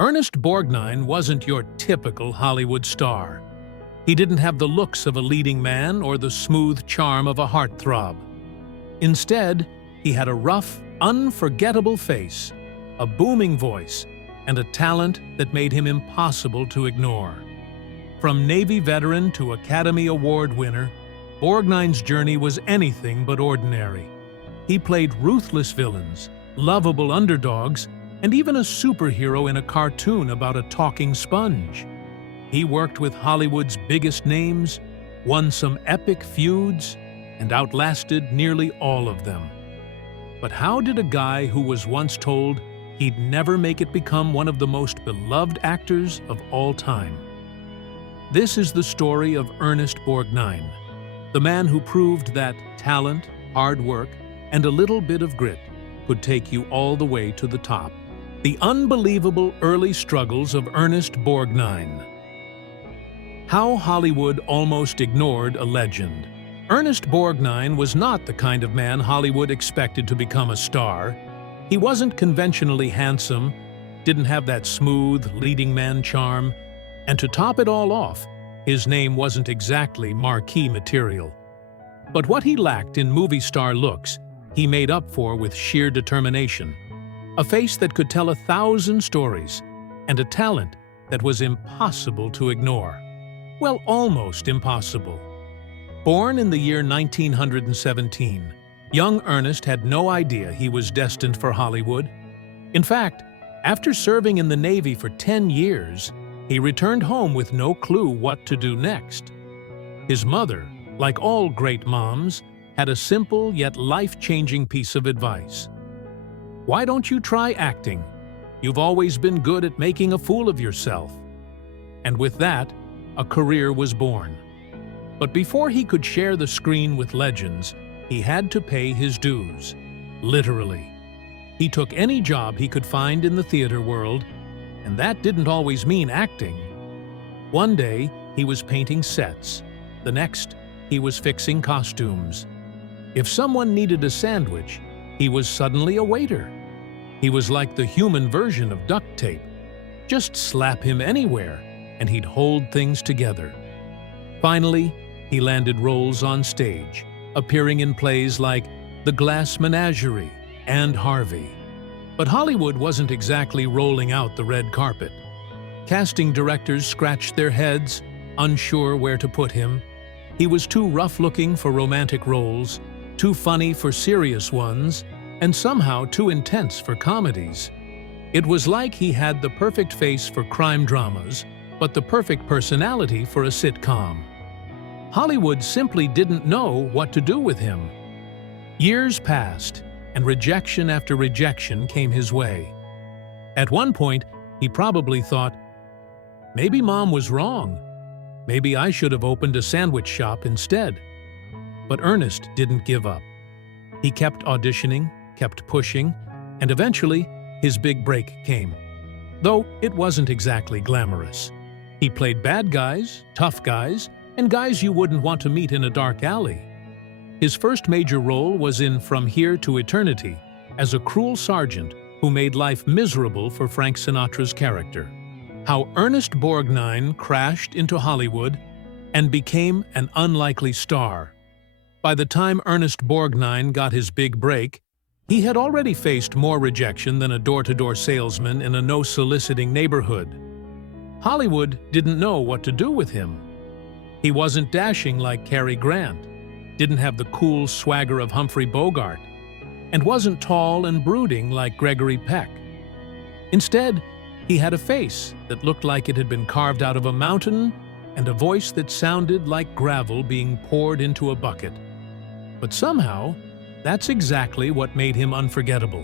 Ernest Borgnine wasn't your typical Hollywood star. He didn't have the looks of a leading man or the smooth charm of a heartthrob. Instead, he had a rough, unforgettable face, a booming voice, and a talent that made him impossible to ignore. From Navy veteran to Academy Award winner, Borgnine's journey was anything but ordinary. He played ruthless villains, lovable underdogs, and even a superhero in a cartoon about a talking sponge. He worked with Hollywood's biggest names, won some epic feuds, and outlasted nearly all of them. But how did a guy who was once told he'd never make it become one of the most beloved actors of all time? This is the story of Ernest Borgnine, the man who proved that talent, hard work, and a little bit of grit could take you all the way to the top. The unbelievable early struggles of Ernest Borgnine. How Hollywood almost ignored a legend. Ernest Borgnine was not the kind of man Hollywood expected to become a star. He wasn't conventionally handsome, didn't have that smooth, leading man charm, and to top it all off, his name wasn't exactly marquee material. But what he lacked in movie star looks, he made up for with sheer determination. A face that could tell 1,000 stories, and a talent that was impossible to ignore. Well, almost impossible. Born in the year 1917, young Ernest had no idea he was destined for Hollywood. In fact, after serving in the Navy for 10 years, he returned home with no clue what to do next. His mother, like all great moms, had a simple yet life-changing piece of advice. Why don't you try acting? You've always been good at making a fool of yourself. And with that, a career was born. But before he could share the screen with legends, he had to pay his dues. Literally. He took any job he could find in the theater world, and that didn't always mean acting. One day, he was painting sets. The next, he was fixing costumes. If someone needed a sandwich, he was suddenly a waiter. He was like the human version of duct tape. Just slap him anywhere, and he'd hold things together. Finally, he landed roles on stage, appearing in plays like The Glass Menagerie and Harvey. But Hollywood wasn't exactly rolling out the red carpet. Casting directors scratched their heads, unsure where to put him. He was too rough-looking for romantic roles, too funny for serious ones, and somehow too intense for comedies. It was like he had the perfect face for crime dramas, but the perfect personality for a sitcom. Hollywood simply didn't know what to do with him. Years passed, and rejection after rejection came his way. At one point, he probably thought, maybe Mom was wrong. Maybe I should have opened a sandwich shop instead. But Ernest didn't give up. He kept auditioning, kept pushing, and eventually, his big break came. Though it wasn't exactly glamorous. He played bad guys, tough guys, and guys you wouldn't want to meet in a dark alley. His first major role was in From Here to Eternity, as a cruel sergeant who made life miserable for Frank Sinatra's character. How Ernest Borgnine crashed into Hollywood and became an unlikely star. By the time Ernest Borgnine got his big break, he had already faced more rejection than a door-to-door salesman in a no-soliciting neighborhood. Hollywood didn't know what to do with him. He wasn't dashing like Cary Grant, didn't have the cool swagger of Humphrey Bogart, and wasn't tall and brooding like Gregory Peck. Instead, he had a face that looked like it had been carved out of a mountain and a voice that sounded like gravel being poured into a bucket. But somehow, that's exactly what made him unforgettable.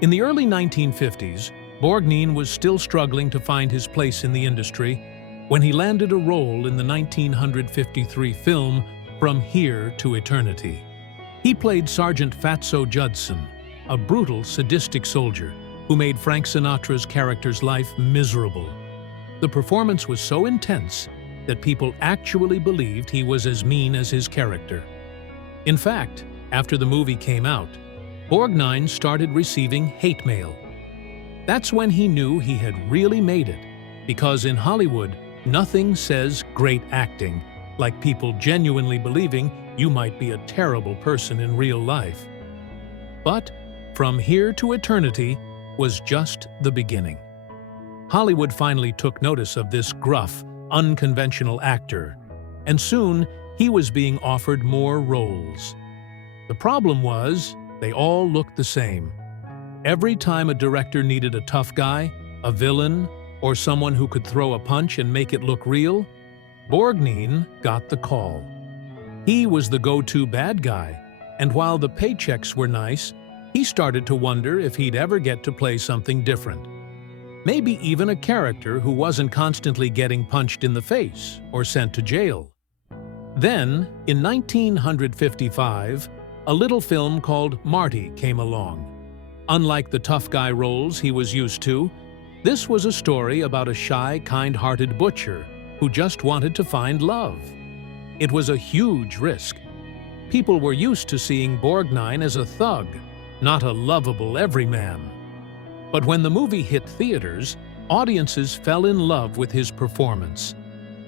In the early 1950s, Borgnine was still struggling to find his place in the industry when he landed a role in the 1953 film From Here to Eternity. He played Sergeant Fatso Judson, a brutal, sadistic soldier who made Frank Sinatra's character's life miserable. The performance was so intense that people actually believed he was as mean as his character. In fact, after the movie came out, Borgnine started receiving hate mail. That's when he knew he had really made it, because in Hollywood, nothing says great acting like people genuinely believing you might be a terrible person in real life. But From Here to Eternity was just the beginning. Hollywood finally took notice of this gruff, unconventional actor, and soon he was being offered more roles. The problem was, they all looked the same. Every time a director needed a tough guy, a villain, or someone who could throw a punch and make it look real, Borgnine got the call. He was the go-to bad guy, and while the paychecks were nice, he started to wonder if he'd ever get to play something different. Maybe even a character who wasn't constantly getting punched in the face or sent to jail. Then, in 1955, a little film called Marty came along. Unlike the tough guy roles he was used to, this was a story about a shy, kind-hearted butcher who just wanted to find love. It was a huge risk. People were used to seeing Borgnine as a thug, not a lovable everyman. But when the movie hit theaters, audiences fell in love with his performance.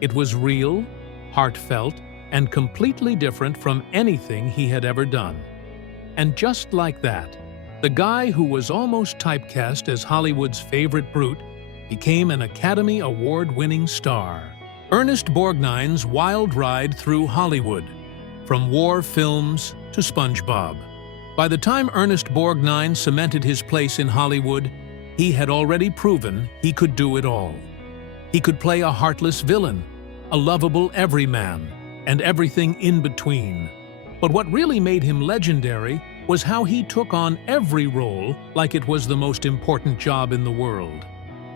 It was real, heartfelt, and completely different from anything he had ever done. And just like that, the guy who was almost typecast as Hollywood's favorite brute became an Academy Award-winning star. Ernest Borgnine's wild ride through Hollywood, from war films to SpongeBob. By the time Ernest Borgnine cemented his place in Hollywood, he had already proven he could do it all. He could play a heartless villain, a lovable everyman, and everything in between. But what really made him legendary was how he took on every role like it was the most important job in the world.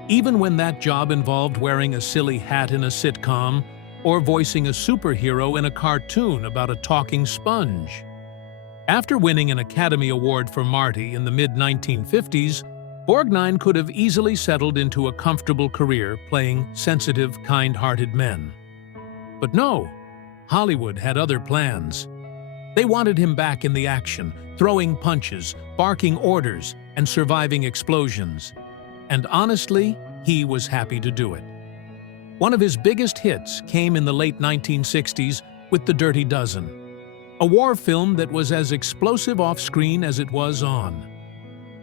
Even when that job involved wearing a silly hat in a sitcom or voicing a superhero in a cartoon about a talking sponge. After winning an Academy Award for Marty in the mid-1950s, Borgnine could have easily settled into a comfortable career playing sensitive, kind-hearted men. But no, Hollywood had other plans. They wanted him back in the action, throwing punches, barking orders, and surviving explosions. And honestly, he was happy to do it. One of his biggest hits came in the late 1960s with The Dirty Dozen, a war film that was as explosive off-screen as it was on.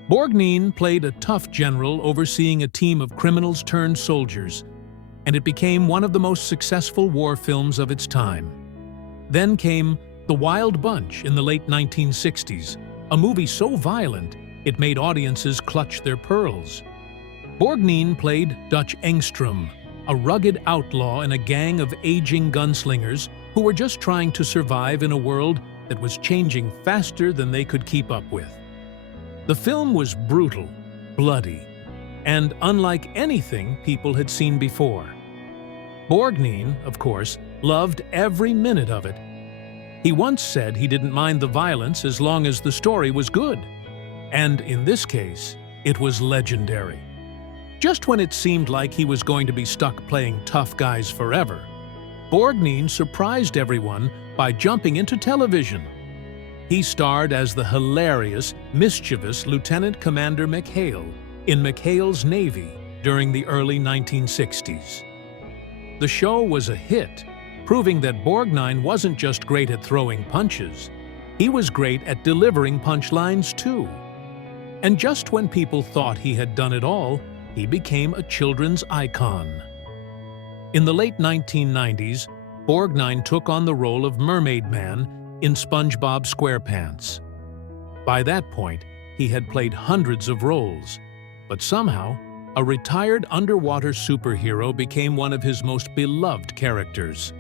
Borgnine played a tough general overseeing a team of criminals turned soldiers, and it became one of the most successful war films of its time. Then came The Wild Bunch in the late 1960s, a movie so violent it made audiences clutch their pearls. Borgnine played Dutch Engstrom, a rugged outlaw in a gang of aging gunslingers who were just trying to survive in a world that was changing faster than they could keep up with. The film was brutal, bloody, and unlike anything people had seen before. Borgnine, of course, loved every minute of it. He once said he didn't mind the violence as long as the story was good. And in this case, it was legendary. Just when it seemed like he was going to be stuck playing tough guys forever, Borgnine surprised everyone by jumping into television. He starred as the hilarious, mischievous Lieutenant Commander McHale in McHale's Navy during the early 1960s. The show was a hit, proving that Borgnine wasn't just great at throwing punches, he was great at delivering punchlines too. And just when people thought he had done it all, he became a children's icon. In the late 1990s, Borgnine took on the role of Mermaid Man in SpongeBob SquarePants. By that point, he had played hundreds of roles, but somehow, a retired underwater superhero became one of his most beloved characters.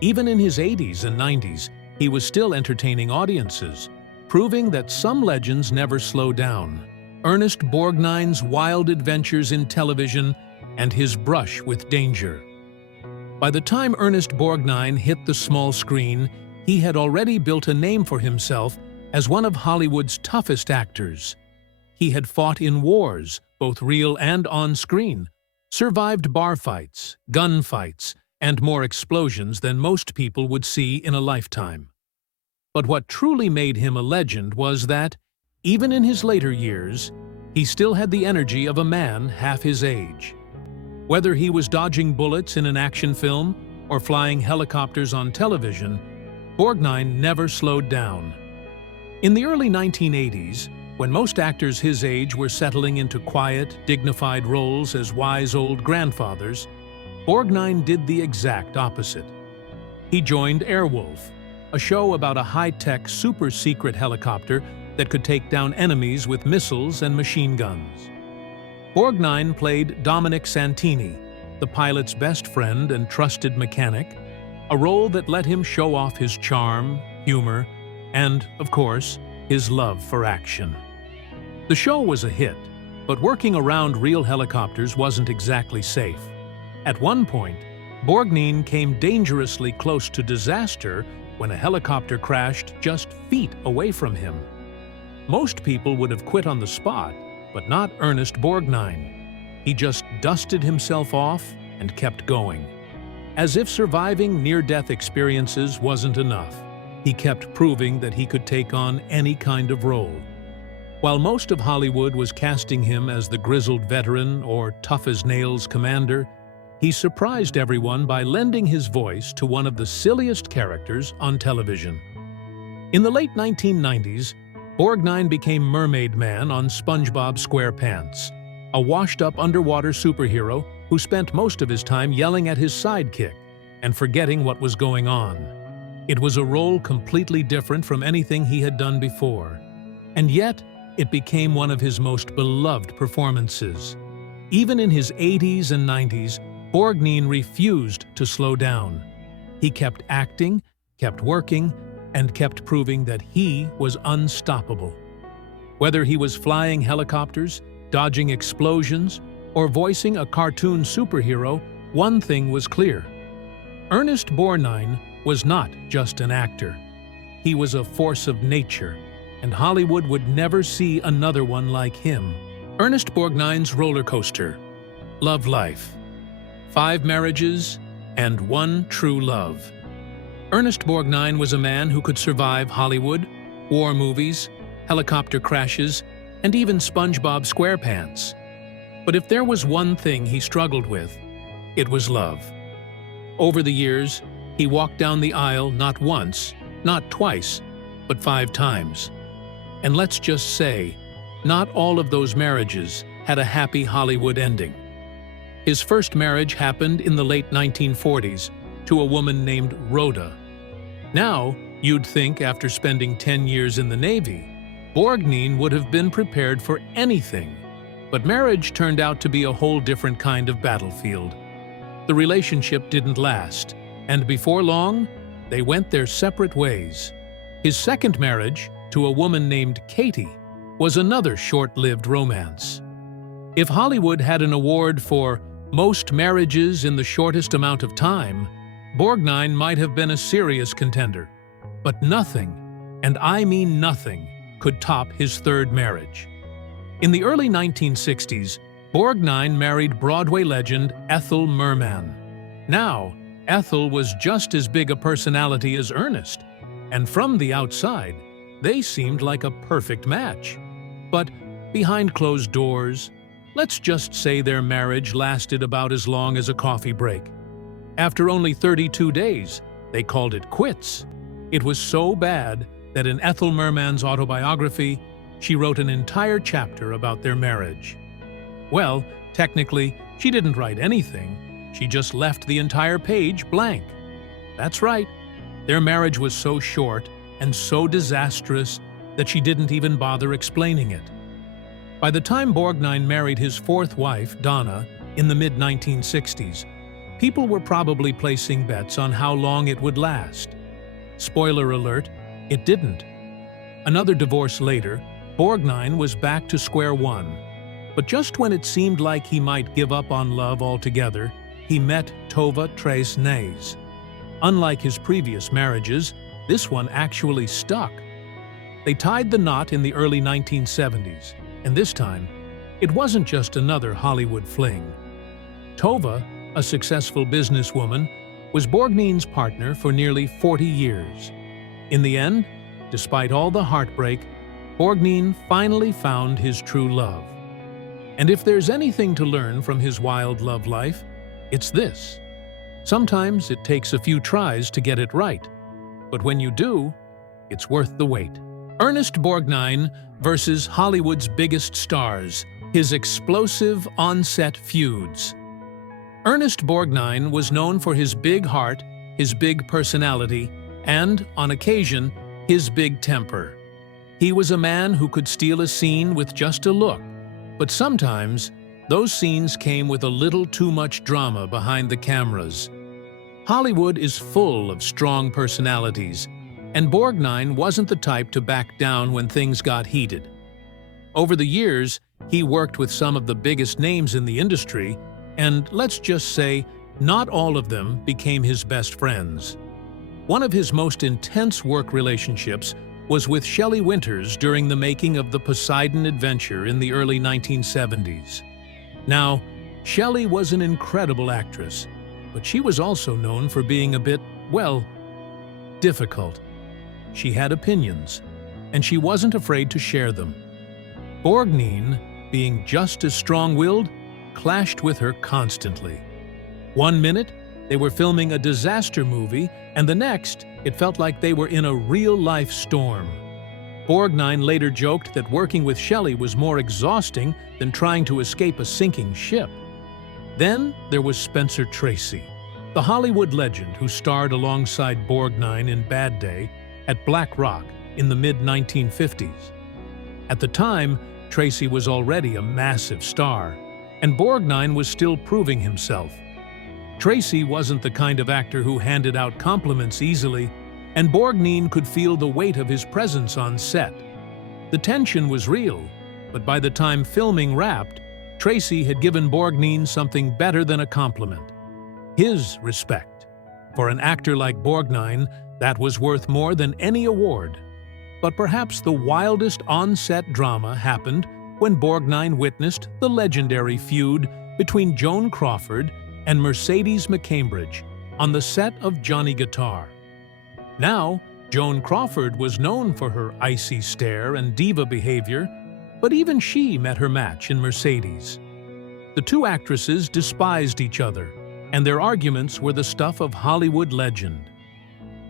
Even in his 80s and 90s, he was still entertaining audiences, proving that some legends never slow down. Ernest Borgnine's wild adventures in television and his brush with danger. By the time Ernest Borgnine hit the small screen, he had already built a name for himself as one of Hollywood's toughest actors. He had fought in wars, both real and on-screen, survived bar fights, gun fights, and more explosions than most people would see in a lifetime. But what truly made him a legend was that, even in his later years, he still had the energy of a man half his age. Whether he was dodging bullets in an action film or flying helicopters on television, Borgnine never slowed down. In the early 1980s, when most actors his age were settling into quiet, dignified roles as wise old grandfathers, Borgnine did the exact opposite. He joined Airwolf, a show about a high-tech, super-secret helicopter that could take down enemies with missiles and machine guns. Borgnine played Dominic Santini, the pilot's best friend and trusted mechanic, a role that let him show off his charm, humor, and, of course, his love for action. The show was a hit, but working around real helicopters wasn't exactly safe. At one point, Borgnine came dangerously close to disaster when a helicopter crashed just feet away from him. Most people would have quit on the spot, but not Ernest Borgnine. He just dusted himself off and kept going. As if surviving near-death experiences wasn't enough, he kept proving that he could take on any kind of role. While most of Hollywood was casting him as the grizzled veteran or tough-as-nails commander, he surprised everyone by lending his voice to one of the silliest characters on television. In the late 1990s, Borgnine became Mermaid Man on SpongeBob SquarePants, a washed-up underwater superhero who spent most of his time yelling at his sidekick and forgetting what was going on. It was a role completely different from anything he had done before, and yet it became one of his most beloved performances. Even in his 80s and 90s, Borgnine refused to slow down. He kept acting, kept working, and kept proving that he was unstoppable. Whether he was flying helicopters, dodging explosions, or voicing a cartoon superhero, one thing was clear. Ernest Borgnine was not just an actor. He was a force of nature, and Hollywood would never see another one like him. Ernest Borgnine's roller coaster. Love life. 5 marriages and 1 true love. Ernest Borgnine was a man who could survive Hollywood, war movies, helicopter crashes, and even SpongeBob SquarePants. But if there was one thing he struggled with, it was love. Over the years, he walked down the aisle not once, not twice, but 5 times. And let's just say, not all of those marriages had a happy Hollywood ending. His first marriage happened in the late 1940s to a woman named Rhoda. Now, you'd think after spending 10 years in the Navy, Borgnine would have been prepared for anything. But marriage turned out to be a whole different kind of battlefield. The relationship didn't last, and before long, they went their separate ways. His second marriage, to a woman named Katie, was another short-lived romance. If Hollywood had an award for most marriages in the shortest amount of time, Borgnine might have been a serious contender. But nothing, and I mean nothing, could top his third marriage. In the early 1960s, Borgnine married Broadway legend Ethel Merman. Now, Ethel was just as big a personality as Ernest, and from the outside, they seemed like a perfect match. But behind closed doors, let's just say their marriage lasted about as long as a coffee break. After only 32 days, they called it quits. It was so bad that in Ethel Merman's autobiography, she wrote an entire chapter about their marriage. Well, technically, she didn't write anything. She just left the entire page blank. That's right. Their marriage was so short and so disastrous that she didn't even bother explaining it. By the time Borgnine married his fourth wife, Donna, in the mid-1960s, people were probably placing bets on how long it would last. Spoiler alert, it didn't. Another divorce later, Borgnine was back to square one. But just when it seemed like he might give up on love altogether, he met Tova Tres Nez. Unlike his previous marriages, this one actually stuck. They tied the knot in the early 1970s, and this time, it wasn't just another Hollywood fling. Tova, a successful businesswoman, was Borgnine's partner for nearly 40 years. In the end, despite all the heartbreak, Borgnine finally found his true love. And if there's anything to learn from his wild love life, it's this. Sometimes it takes a few tries to get it right, but when you do, it's worth the wait. Ernest Borgnine versus Hollywood's biggest stars, his explosive on-set feuds. Ernest Borgnine was known for his big heart, his big personality, and, on occasion, his big temper. He was a man who could steal a scene with just a look, but sometimes those scenes came with a little too much drama behind the cameras. Hollywood is full of strong personalities, and Borgnine wasn't the type to back down when things got heated. Over the years, he worked with some of the biggest names in the industry, and let's just say, not all of them became his best friends. One of his most intense work relationships was with Shelley Winters during the making of the Poseidon Adventure in the early 1970s. Now, Shelley was an incredible actress, but she was also known for being a bit, well, difficult. She had opinions, and she wasn't afraid to share them. Borgnine, being just as strong-willed, clashed with her constantly. One minute, they were filming a disaster movie, and the next, it felt like they were in a real-life storm. Borgnine later joked that working with Shelley was more exhausting than trying to escape a sinking ship. Then there was Spencer Tracy, the Hollywood legend who starred alongside Borgnine in Bad Day at Black Rock in the mid-1950s. At the time, Tracy was already a massive star, and Borgnine was still proving himself. Tracy wasn't the kind of actor who handed out compliments easily, and Borgnine could feel the weight of his presence on set. The tension was real, but by the time filming wrapped, Tracy had given Borgnine something better than a compliment: his respect. For an actor like Borgnine, that was worth more than any award. But perhaps the wildest on-set drama happened when Borgnine witnessed the legendary feud between Joan Crawford and Mercedes McCambridge on the set of Johnny Guitar. Now, Joan Crawford was known for her icy stare and diva behavior, but even she met her match in Mercedes. The two actresses despised each other, and their arguments were the stuff of Hollywood legend.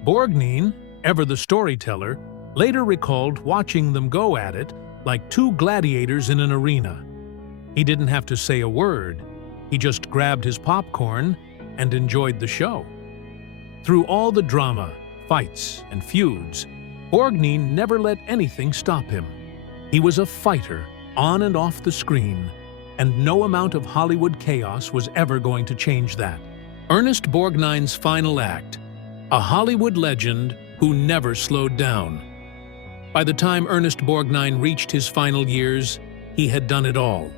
Borgnine, ever the storyteller, later recalled watching them go at it like two gladiators in an arena. He didn't have to say a word. He just grabbed his popcorn and enjoyed the show. Through all the drama, fights, and feuds, Borgnine never let anything stop him. He was a fighter on and off the screen, and no amount of Hollywood chaos was ever going to change that. Ernest Borgnine's final act, a Hollywood legend who never slowed down. By the time Ernest Borgnine reached his final years, he had done it all.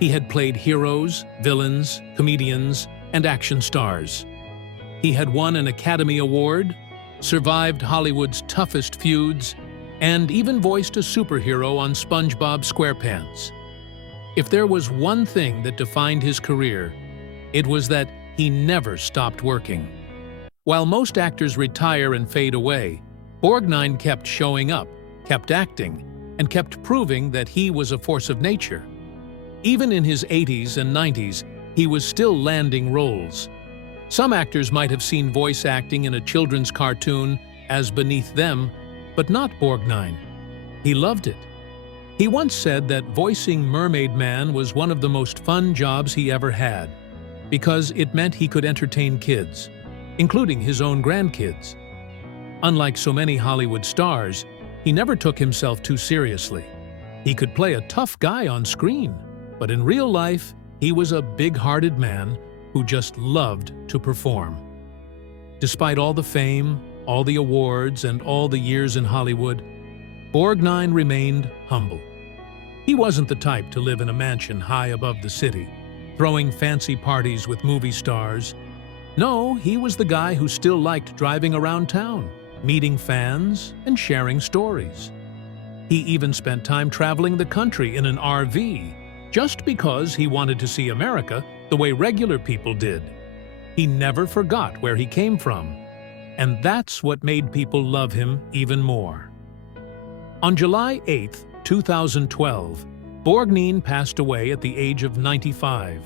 He had played heroes, villains, comedians, and action stars. He had won an Academy Award, survived Hollywood's toughest feuds, and even voiced a superhero on SpongeBob SquarePants. If there was one thing that defined his career, it was that he never stopped working. While most actors retire and fade away, Borgnine kept showing up, kept acting, and kept proving that he was a force of nature. Even in his 80s and 90s, he was still landing roles. Some actors might have seen voice acting in a children's cartoon as beneath them, but not Borgnine. He loved it. He once said that voicing Mermaid Man was one of the most fun jobs he ever had, because it meant he could entertain kids, including his own grandkids. Unlike so many Hollywood stars, he never took himself too seriously. He could play a tough guy on screen, but in real life, he was a big-hearted man who just loved to perform. Despite all the fame, all the awards, and all the years in Hollywood, Borgnine remained humble. He wasn't the type to live in a mansion high above the city, throwing fancy parties with movie stars. No, he was the guy who still liked driving around town, meeting fans, and sharing stories. He even spent time traveling the country in an RV, just because he wanted to see America the way regular people did. He never forgot where he came from, and that's what made people love him even more. On July 8, 2012, Borgnine passed away at the age of 95.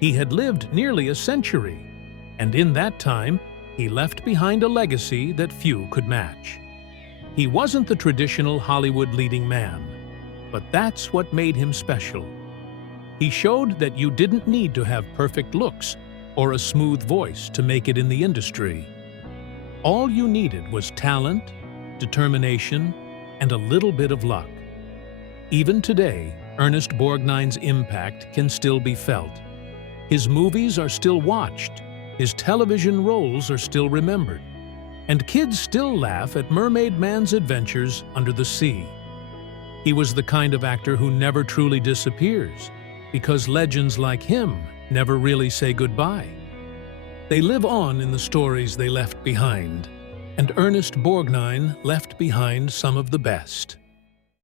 He had lived nearly a century, and in that time, he left behind a legacy that few could match. He wasn't the traditional Hollywood leading man, but that's what made him special. He showed that you didn't need to have perfect looks or a smooth voice to make it in the industry. All you needed was talent, determination, and a little bit of luck. Even today, Ernest Borgnine's impact can still be felt. His movies are still watched, his television roles are still remembered, and kids still laugh at Mermaid Man's adventures under the sea. He was the kind of actor who never truly disappears, because legends like him never really say goodbye. They live on in the stories they left behind, and Ernest Borgnine left behind some of the best.